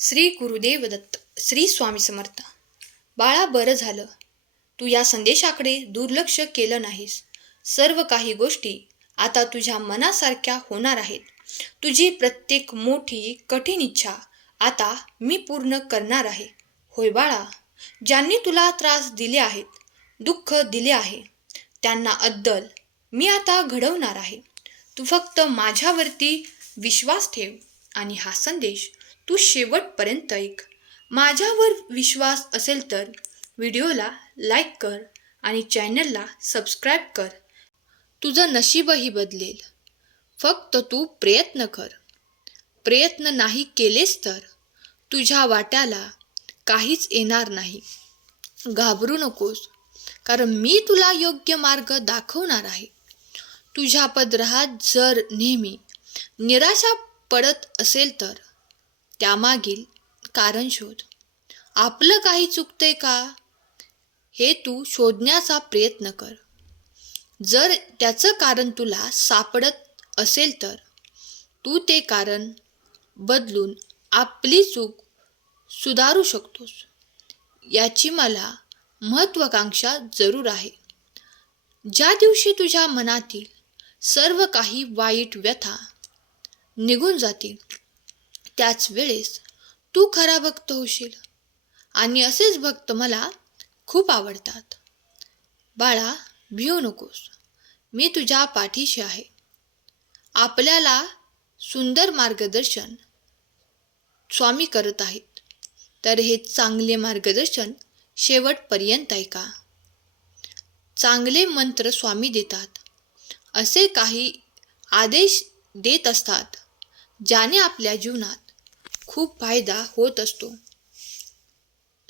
श्री गुरुदेव दत्त श्री स्वामी समर्थ. बाळा बरं झालं. तू या संदेशाकडे दुर्लक्ष केलं नाहीस. सर्व काही गोष्टी आता तुझ्या मनासारख्या होणार आहेत. तुझी प्रत्येक मोठी कठीण इच्छा आता मी पूर्ण करणार आहे. होय बाळा ज्यांनी तुला त्रास दिले आहेत दुःख दिले आहे त्यांना अद्दल मी आता घडवणार आहे. तू फक्त माझ्यावरती विश्वास ठेव आणि हा संदेश तू शेवटपर्यंत ऐक. माझ्यावर विश्वास असेल तर व्हिडिओला लाईक कर आणि चॅनलला सबस्क्राईब कर. तुझं नशीबही बदलेल. फक्त तू प्रयत्न कर. प्रयत्न नाही केलेस तर तुझ्या वाट्याला काहीच येणार नाही. घाबरू नकोस कारण मी तुला योग्य मार्ग दाखवणार आहे. तुझ्या पदरात जर नेहमी निराशा पडत असेल तर त्यामागील कारण शोध आपलं काही चुकतंय का? हे तू शोधण्याचा प्रयत्न कर. जर त्याचं कारण तुला सापडत असेल तर तू ते कारण बदलून आपली चूक सुधारू शकतोस. याची मला महत्त्वाकांक्षा जरूर आहे. ज्या दिवशी तुझ्या मनातील सर्व काही वाईट व्यथा निघून जातील त्याच वेळेस तू खरा भक्त होशील. आणि असेच भक्त मला खूप आवडतात. बाळा भिऊ नकोस. मी तुझ्या पाठीशी आहे. आपल्याला सुंदर मार्गदर्शन स्वामी करत आहेत. तर हे चांगले मार्गदर्शन शेवटपर्यंत ऐका. चांगले मंत्र स्वामी देतात. असे काही आदेश देत असतात ज्याने आपल्या जीवनात खूप फायदा होत असतो.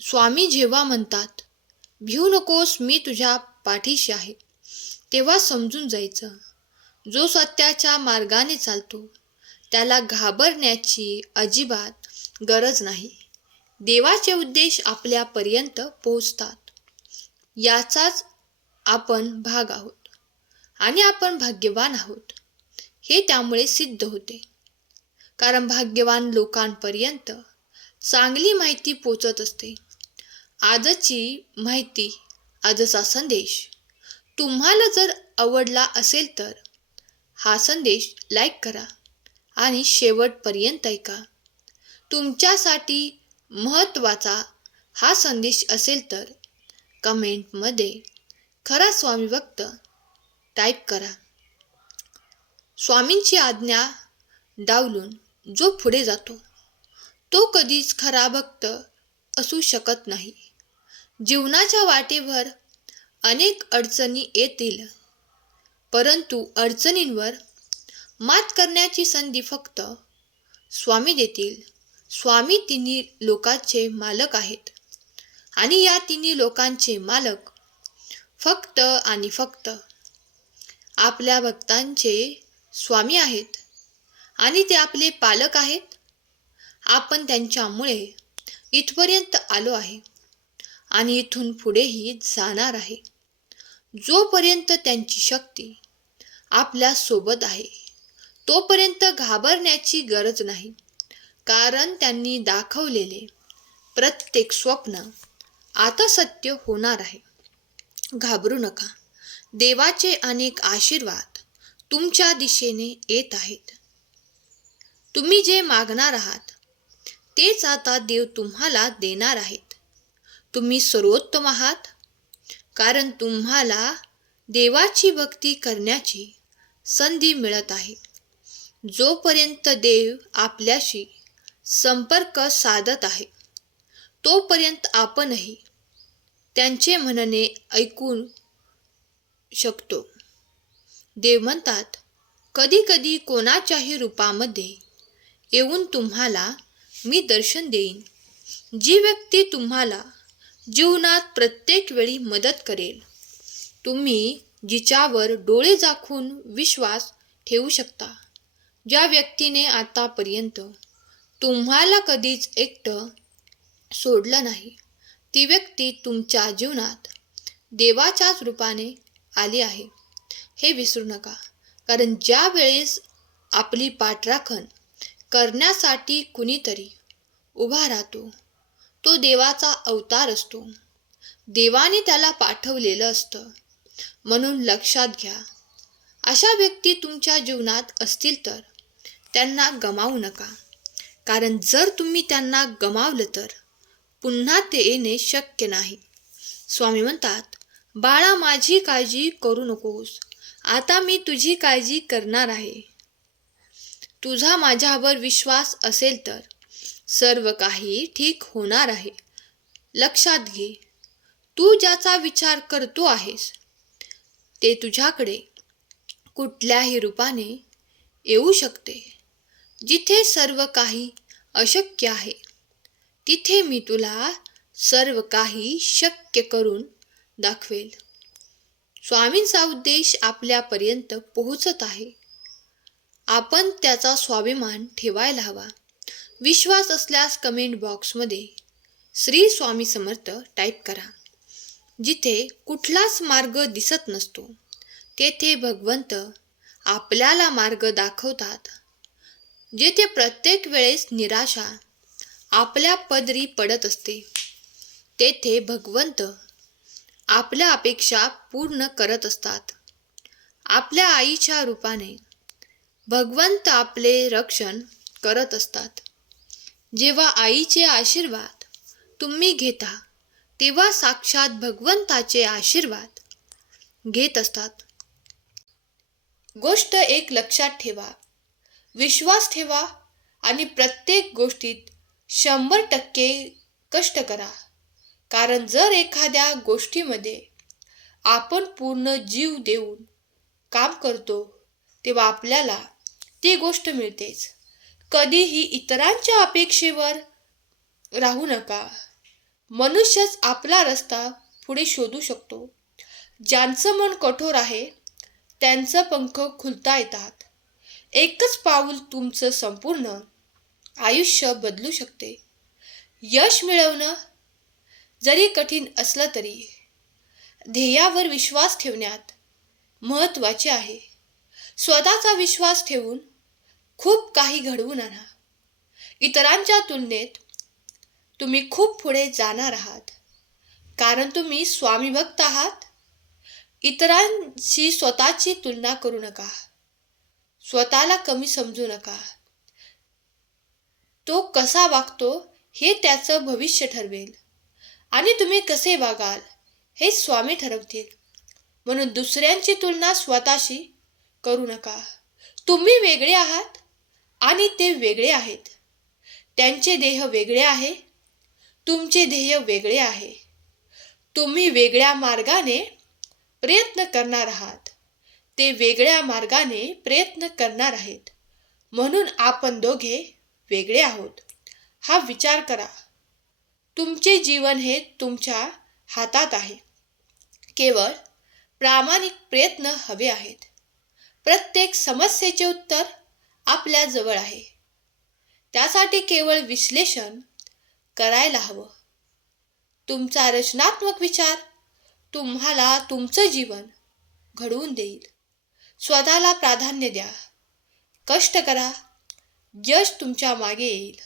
स्वामी जेव्हा म्हणतात भिऊ नकोस मी तुझ्या पाठीशी आहे. तेव्हा समजून जायचं जो सत्याच्या मार्गाने चालतो त्याला घाबरण्याची अजिबात गरज नाही. देवाचे उद्देश आपल्यापर्यंत पोहोचतात. याचाच आपण भाग आहोत आणि आपण भाग्यवान आहोत. हे त्यामुळे सिद्ध होते. कारण भाग्यवान लोकांपर्यंत चांगली माहिती पोचत असते. आजची माहिती आजचा संदेश. तुम्हाला जर आवडला असेल तर हा संदेश लाईक करा आणि शेवटपर्यंत ऐका. तुमच्यासाठी महत्त्वाचा हा संदेश असेल तर कमेंटमध्ये खरा स्वामी भक्त टाईप करा. स्वामींची आज्ञा डावलून जो पुढे जातो तो कधीच खरा भक्त असू शकत नाही. जीवनाच्या वाटेवर अनेक अडचणी येतील परंतु अडचणींवर मात करण्याची संधी फक्त स्वामी देतील. स्वामी तिन्ही लोकांचे मालक आहेत आणि या तिन्ही लोकांचे मालक फक्त आणि फक्त आपल्या भक्तांचे स्वामी आहेत. आणि ते आपले पालक आहेत. आपण त्यांच्यामुळे इथपर्यंत आलो आहे. आणि इथून पुढेही जाणार आहे. जोपर्यंत त्यांची शक्ती आपल्यासोबत आहे तोपर्यंत घाबरण्याची गरज नाही. कारण त्यांनी दाखवलेले प्रत्येक स्वप्न आता सत्य होणार आहे. घाबरू नका. देवाचे अनेक आशीर्वाद तुमच्या दिशेने येत आहेत. तुम्ही जे मागणार आहात तेच आता देव तुम्हाला देणार आहेत. तुम्ही सर्वोत्तम आहात कारण तुम्हाला देवाची भक्ती करण्याची संधी मिळत आहे. जोपर्यंत देव आपल्याशी संपर्क साधत आहे तोपर्यंत आपणही त्यांचे म्हणणे ऐकून शकतो. देव म्हणतात कधी कधी कोणाच्याही रूपामध्ये येऊन तुम्हाला मी दर्शन देईन. जी व्यक्ती तुम्हाला जीवनात प्रत्येक वेळी मदत करेल तुम्ही जिच्यावर डोळे झाकून विश्वास ठेवू शकता. ज्या व्यक्तीने आतापर्यंत तुम्हाला कधीच एकटं सोडलं नाही ती व्यक्ती तुमच्या जीवनात देवाच्याच रूपाने आली आहे. हे विसरू नका कारण ज्या वेळेस आपली पाठराखण करण्यासाठी कुणीतरी उभा राहतो. तो देवाचा अवतार असतो. देवाने त्याला पाठवलेलं असतं. म्हणून लक्षात घ्या. अशा व्यक्ती तुमच्या जीवनात असतील तर त्यांना गमावू नका. कारण जर तुम्ही त्यांना गमावलं तर पुन्हा ते येणे शक्य नाही. स्वामी म्हणतात बाळा माझी काळजी करू नकोस. आता मी तुझी काळजी करणार आहे. तुझा माझ्यावर विश्वास असेल तर सर्व काही ठीक होणार आहे. लक्षात घे तू ज्याचा विचार करतो आहेस ते तुझ्याकडे कुठल्याही रूपाने येऊ शकते. जिथे सर्व काही अशक्य आहे तिथे मी तुला सर्व काही शक्य करून दाखवेल. स्वामींचा उद्देश आपल्यापर्यंत पोहोचत आहे. आपण त्याचा स्वाभिमान ठेवायला हवा. विश्वास असल्यास कमेंट बॉक्समध्ये श्री स्वामी समर्थ टाईप करा. जिथे कुठलाच मार्ग दिसत नसतो. तेथे भगवंत आपल्याला मार्ग दाखवतात. जेथे प्रत्येक वेळेस निराशा आपल्या पदरी पडत असते. तेथे भगवंत आपल्या अपेक्षा पूर्ण करत असतात. आपल्या आईच्या रूपाने भगवंत आपले रक्षण करत असतात. जेव्हा आईचे आशीर्वाद तुम्ही घेता तेव्हा साक्षात भगवंताचे आशीर्वाद घेत असतात. गोष्ट एक लक्षात ठेवा. विश्वास ठेवा आणि प्रत्येक गोष्टीत शंभर टक्के कष्ट करा. कारण जर एखाद्या गोष्टीमध्ये आपण पूर्ण जीव देऊन काम करतो तेव्हा आपल्याला ती गोष्ट मिळतेच. कधीही इतरांच्या अपेक्षेवर राहू नका. मनुष्यच आपला रस्ता पुढे शोधू शकतो. ज्यांचं मन कठोर आहे त्यांचं पंख खुलता येतात. एकच पाऊल तुमचं संपूर्ण आयुष्य बदलू शकते. यश मिळवणं जरी कठीण असलं तरी ध्येयावर विश्वास ठेवण्यात महत्त्वाचे आहे. स्वतःचा विश्वास ठेवून खूप काही घडवून आणा. इतरांच्या तुलनेत तुम्ही खूप पुढे जाणार आहात. कारण तुम्ही स्वामी भक्त आहात. इतरांशी स्वतःची तुलना करू नका. स्वतःला कमी समजू नका. तो कसा वागतो हे त्याचं भविष्य ठरवेल. आणि तुम्ही कसे वागाल हे स्वामी ठरवतील. म्हणून दुसऱ्यांची तुलना स्वतःशी करू नका. तुम्ही वेगळे आहात आणि ते वेगळे आहेत. त्यांचे देह वेगळे आहे. तुमचे ध्येय वेगळे आहे. तुम्ही वेगळ्या मार्गाने प्रयत्न करणार आहात. ते वेगळ्या मार्गाने प्रयत्न करणार आहेत. म्हणून आपण दोघे वेगळे आहोत. हा विचार करा. तुमचे जीवन हे तुमच्या हातात आहे. केवळ प्रामाणिक प्रयत्न हवे आहेत. प्रत्येक समस्येचे उत्तर आपल्याजवळ आहे. त्यासाठी केवळ विश्लेषण करायला हवं. तुमचा रचनात्मक विचार तुम्हाला तुमचं जीवन घडवून देईल. स्वतःला प्राधान्य द्या. कष्ट करा. यश तुमच्या मागे येईल.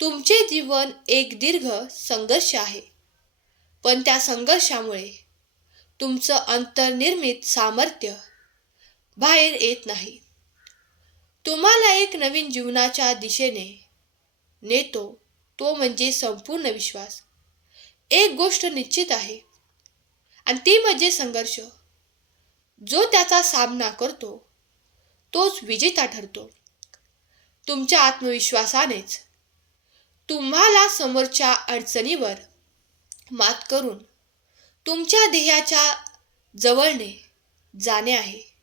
तुमचे जीवन एक दीर्घ संघर्ष आहे. पण त्या संघर्षामुळे तुमचं अंतर्निर्मित सामर्थ्य बाहेर येत नाही. तुम्हाला एक नवीन जीवनाच्या दिशेने नेतो तो म्हणजे संपूर्ण विश्वास. एक गोष्ट निश्चित आहे आणि ती म्हणजे संघर्ष. जो त्याचा सामना करतो तोच विजेता ठरतो. तुमच्या आत्मविश्वासानेच तुम्हाला समोरच्या अडचणीवर मात करून तुमच्या ध्येयाच्या जवळने जाणे आहे.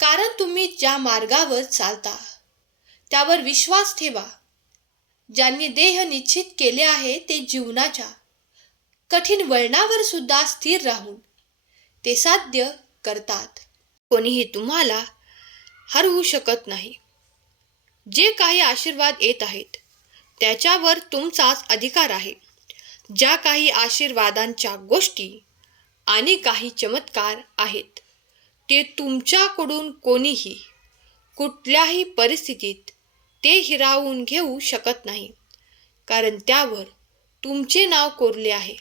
कारण तुम्ही ज्या मार्गावर चालता त्यावर विश्वास ठेवा. ज्यांनी देह निश्चित केले आहे ते जीवनाच्या कठीण वळणावर सुद्धा स्थिर राहून ते साध्य करतात. कोणीही तुम्हाला हरवू शकत नाही. जे काही आशीर्वाद येत आहेत त्याच्यावर तुमचाच अधिकार आहे. ज्या काही आशीर्वादांच्या गोष्टी आणि काही चमत्कार आहेत ते तुमच्याकडून कोणीही कुठल्याही परिस्थितीत ते हिरावून घेऊ शकत नाही. कारण त्यावर तुमचे नाव कोरले आहे.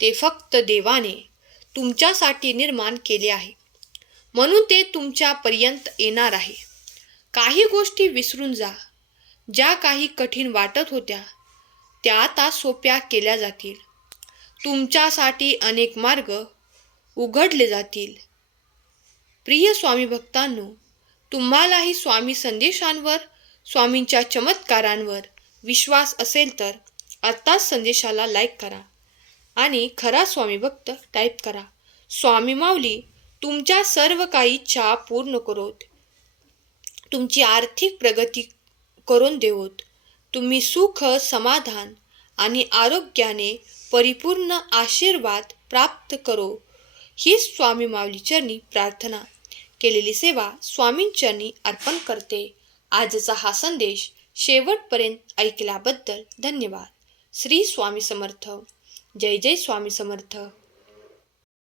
ते फक्त देवाने तुमच्यासाठी निर्माण केले आहे. म्हणून ते तुमच्यापर्यंत येणार आहे. काही गोष्टी विसरून जा. ज्या काही कठीण वाटत होत्या त्या आता सोप्या केल्या जातील. तुमच्यासाठी अनेक मार्ग उघडले जातील. प्रिय स्वामी भक्तांनो तुम्हालाही स्वामी संदेशांवर स्वामींच्या चमत्कारांवर विश्वास असेल तर आत्ताच संदेशाला लाईक करा आणि खरा स्वामी भक्त टाईप करा. स्वामी माऊली तुमच्या सर्व काही इच्छा पूर्ण करोत. तुमची आर्थिक प्रगती करून देवोत. तुम्ही सुख समाधान आणि आरोग्याने परिपूर्ण आशीर्वाद प्राप्त करो. ही स्वामी माऊली चरणी प्रार्थना. केलेली सेवा स्वामींचरणी अर्पण करते. आजचा हा संदेश शेवटपर्यंत ऐकल्याबद्दल धन्यवाद. श्री स्वामी समर्थ. जय जय स्वामी समर्थ.